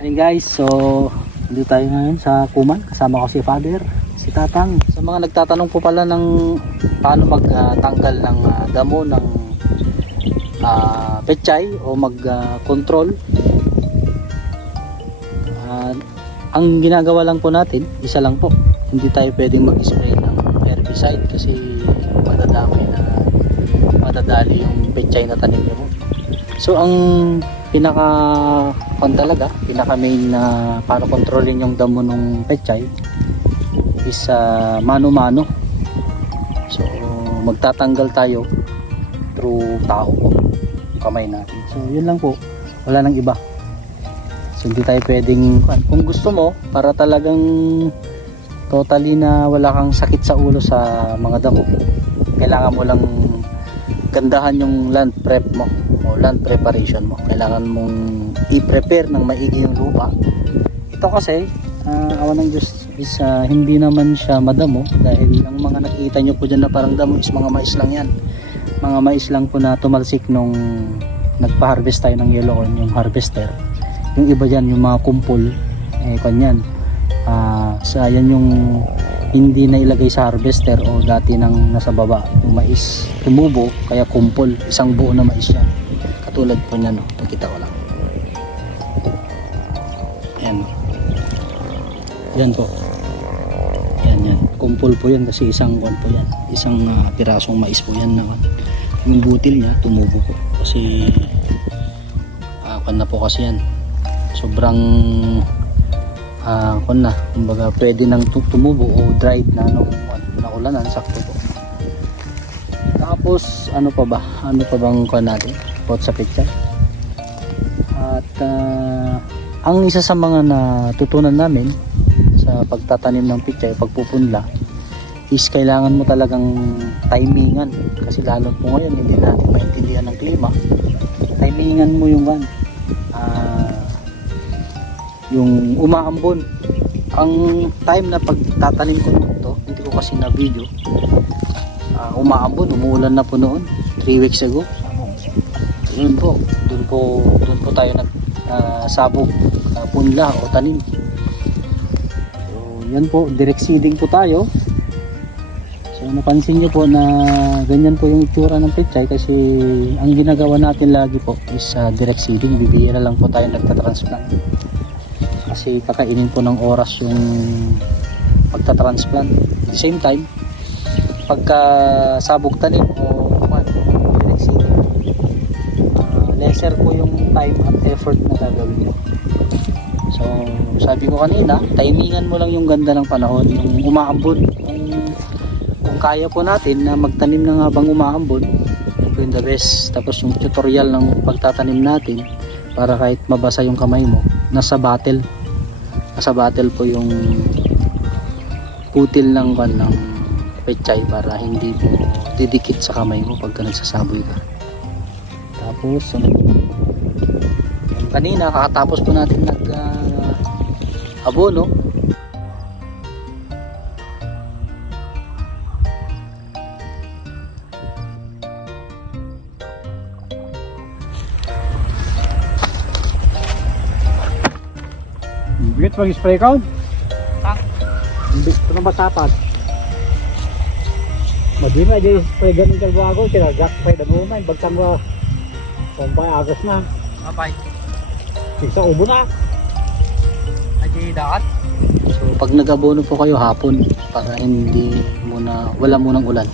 Ayun guys, so dito tayo ngayon sa Kuman. Kasama ko si Father, si Tatang. Sa mga nagtatanong po pala ng paano magtanggal ng ah, damo ng ah, pechay o mag-control. Ah, ang ginagawa lang po natin, isa lang po. Hindi tayo pwedeng mag-spray ng herbicide kasi madadami na madadali yung pechay na tanim niyo. So ang pinaka kon talaga, pinaka main na paano kontrolin yung damo ng pechay is ah, mano-mano. So magtatanggal tayo through tao po, kamay natin. So yun lang po, wala nang iba. So hindi tayo pwedeng kung gusto mo para talagang totally na wala kang sakit sa ulo sa mga damo. Kailangan mo lang gandahan yung land prep mo o land preparation mo. Kailangan mong i-prepare ng maigi yung lupa. Ito kasi, uh, awan ng Diyos is ah, hindi naman siya madamo dahil ang mga nakikita nyo po dyan na parang damo is mga mais lang yan. Mga mais lang po na tumalsik nung nagpa-harvest tayo ng yellow corn, yung harvester. Yung iba dyan, yung mga kumpul, eh, kanyan. Ah, sa yan yung hindi na ilagay sa harvester o dati nang nasa baba yung mais tumubo kaya kumpol isang buo na mais yan katulad po niya no? Pakita ko lang. Yan yan po. Yan yan kumpol po yan kasi isang kwan po yan. Isang ah, pirasong mais po yan na kwan. yung butil niya tumubo po. Kasi ah kwan na po kasi yan. Sobrang ah kung na. Kumbaga pwede nang tu- tumubo o dried na no? Naulanan sakto po. Tapos ano pa ba? Ano pa bang kuha natin pot sa picture. At ah, ang isa sa mga natutunan namin sa pagtatanim ng picture pagpupunla is kailangan mo talagang timingan. Kasi lalo po ngayon hindi natin maintindihan ng klima. Timingan mo yung one ah yung umaambon. Ang time na pagtatanim ko nito hindi ko kasi na video uh, umaambon umuulan na po noon 3 weeks ago yun po doon po doon po tayo nag ah, sabog ah, punla o tanim. So yan po direct seeding po tayo. So napansin nyo po na ganyan po yung itsura ng pechay kasi ang ginagawa natin lagi po is ah, direct seeding. Bibihira lang po tayo nagtatransplant. Kasi kakainin po ng oras yung pagta-transplant. At the same time, pagka sabog tanim o time at effort na gagawin mo. So, sabi ko kanina, timingan mo lang yung ganda ng panahon, yung umaambon. Kung, kung kaya po natin na magtanim na habang umaambon, yun po yung the best. Tapos yung tutorial ng pagtatanim natin, para kahit mabasa yung kamay mo, nasa battle nasa battle po yung putil ng kan ng pechay para hindi mo didikit sa kamay mo pagka nagsasaboy ka tapos yung kanina kakatapos po natin nag ah, abono Bigat mag-spray count? Ha? Hindi, ito na masapat. Madi na, di spray ganun kalbo ako, tinagak spray na mo man, bagtang mo, kumpay agos na, kapay sigsa ubo na. Aji dakat so pag nag-abono po kayo hapon para hindi muna wala munang ulan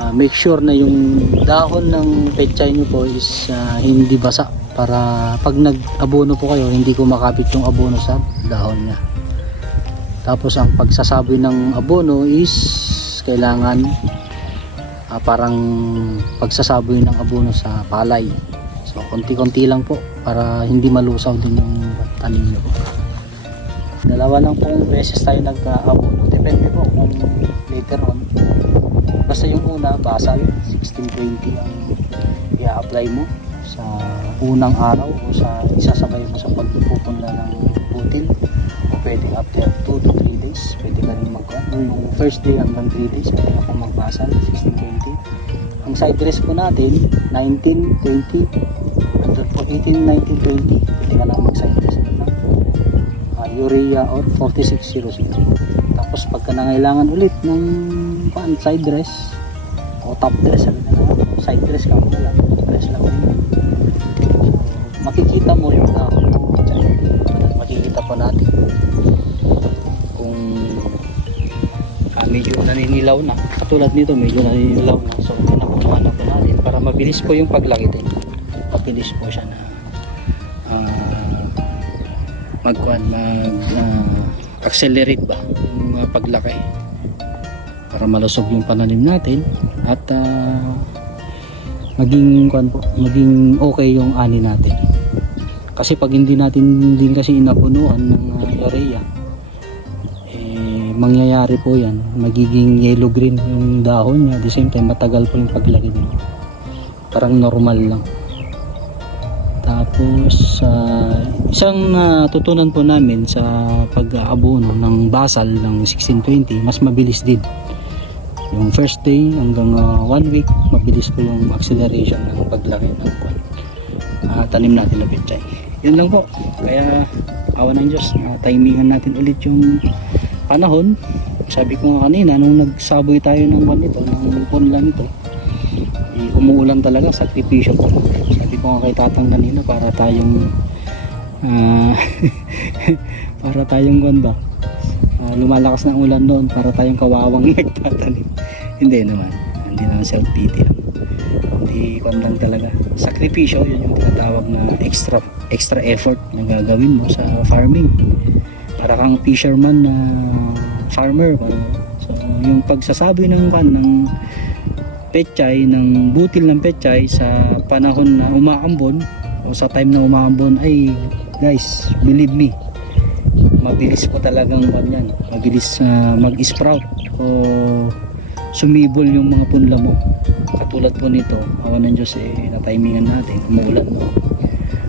ah, make sure na yung dahon ng pechay nyo po is ah, hindi basa para pag nag-abono po kayo hindi ko makapit yung abono sa dahon niya. Tapos ang pagsasaboy ng abono is kailangan ah, parang pagsasaboy ng abono sa palay so konti-konti lang po para hindi malusaw din yung tanim nyo po. Dalawa lang pong beses tayo nagka-abono depende po kung later on. Basta yung una basal 1620 ang i-apply mo sa unang araw o sa isasabay mo sa pagpupunla ng butil. O pwede after 2 to 3 days pwede ka rin mag yung first day hanggang 3 days pwede ka pong magbasal 1620 ang side dress po natin 19, 20 andun po 18, 19, 20 pwede ka lang mag side dress na lang urea or 4600. Tapos pagka nangailangan ulit ng pan, side dress o top dress, sabi na lang, side dress ka mo na lang, dress lang yun. So, makikita mo yung pechay. Makikita po natin kung ah, medyo naninilaw na. Katulad nito, medyo naninilaw na. So, pinapunuhan na po natin para mabilis po yung paglaki din. Mabilis po siya na ah, magkuhan, mag ah, accelerate ba yung ah, paglaki para malusog yung pananim natin at ah, maging kuhan po, maging okay yung ani natin. Kasi pag hindi natin din kasi inapunuan ng uh, eh, mangyayari po yan. Magiging yellow green yung dahon niya. At the same time, matagal po yung paglaki niya. Parang normal lang. Tapos, ah, isang natutunan po namin sa pag-aabono ng basal ng 1620, mas mabilis din. Yung first day hanggang ah, one week, mabilis po yung acceleration ng paglaki ng ah, tanim natin na pechay. Yun lang po. Kaya awa ng Diyos, na timingan natin ulit yung panahon. Sabi ko nga kanina, nung nagsaboy tayo ng kwan nito, ng punla nito, eh, umuulan talaga, sakripisyo po. Ko nga kay tatang kanina, para tayong ah, para tayong kwan ba? Ah, lumalakas ng ulan noon para tayong kawawang nagtatanim. Hindi naman. Hindi naman self-pity lang hindi kwan lang talaga sakripisyo yun yung tinatawag na extra extra effort na gagawin mo sa farming para kang fisherman na farmer so yung pagsasabi ng kwan ng pechay ng butil ng pechay sa panahon na umaambon o sa time na umaambon ay guys believe me mabilis po talagang kwan yan mabilis ah, mag-sprout o sumibol yung mga punla mo. Katulad po nito awa ng Diyos eh natimingan natin umuulan no?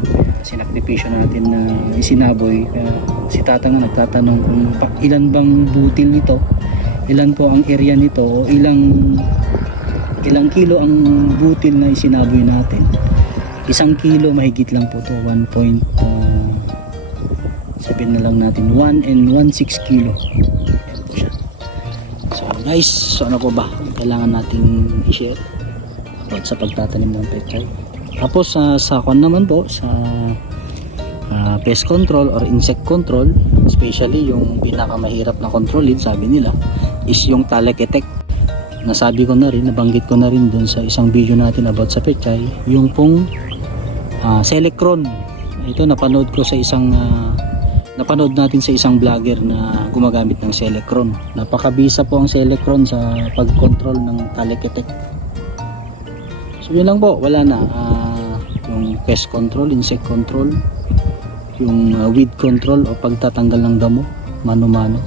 Kaya sinakripisyo natin na isinaboy kaya si tata nga nagtatanong kung ilan bang butil nito ilan po ang area nito o ilang ilang kilo ang butil na isinaboy natin isang kilo mahigit lang po to 1. Uh, na lang natin 1 and 1 6 kilo So guys, so ano po ba ang kailangan nating i-share about sa pagtatanim ng pechay. Tapos sa sa kwan naman po sa ah, pest control or insect control, especially yung pinakamahirap na kontrolin sabi nila is yung talaketek. Nasabi ko na rin, nabanggit ko na rin dun sa isang video natin about sa pechay, yung pong ah, Selecron. Ito napanood ko sa isang ah, napanood natin sa isang vlogger na gumagamit ng Selecron. Napakabisa po ang Selecron sa pag-control ng Taleketek. So yun lang po, wala na. Ah, yung pest control, insect control, yung ah, weed control o pagtatanggal ng damo, mano-mano.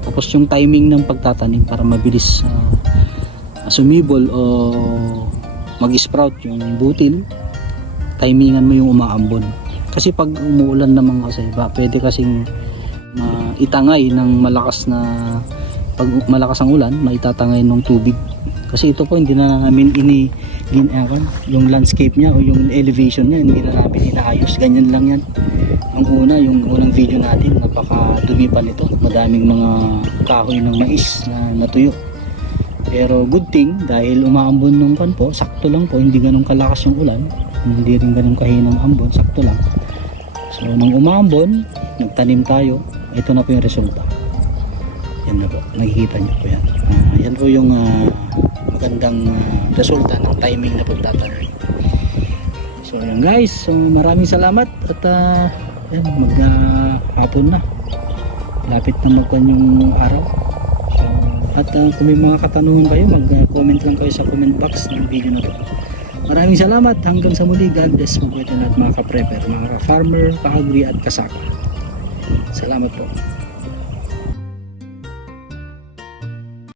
Tapos yung timing ng pagtatanim para mabilis ah, sumibol o mag-sprout yung butil, timingan mo yung umaambon. Kasi pag umuulan naman kasi, ba, pwede kasing maitangay ng malakas na pag malakas ang ulan, maitatangay ng tubig. Kasi ito po hindi na namin ini gin, eh, kan, yung landscape niya o yung elevation niya hindi na namin inaayos. Ganyan lang yan. Yung una, yung unang video natin, napakadumi pa nito. Madaming mga kahoy ng mais na natuyo. Pero good thing dahil umaambon nung pan po, sakto lang po, hindi ganun kalakas yung ulan, hindi rin ganun kahinang ambon, sakto lang. So nung umaambon, nagtanim tayo, ito na po yung resulta. Yan na po, nakikita niyo po yan. Ah, yan po yung ah, magandang ah, resulta ng timing na pagtatanim. So yan guys, so, maraming salamat at uh, yan, mag ah, hapon na. Lapit na magkuhan yung araw. At uh, kung may mga katanungan kayo, mag-comment lang kayo sa comment box ng video na to. Maraming salamat. Hanggang sa muli. God bless po po lahat mga ka-prepper, mga ka-farmer, ka-agri at kasaka. Salamat po.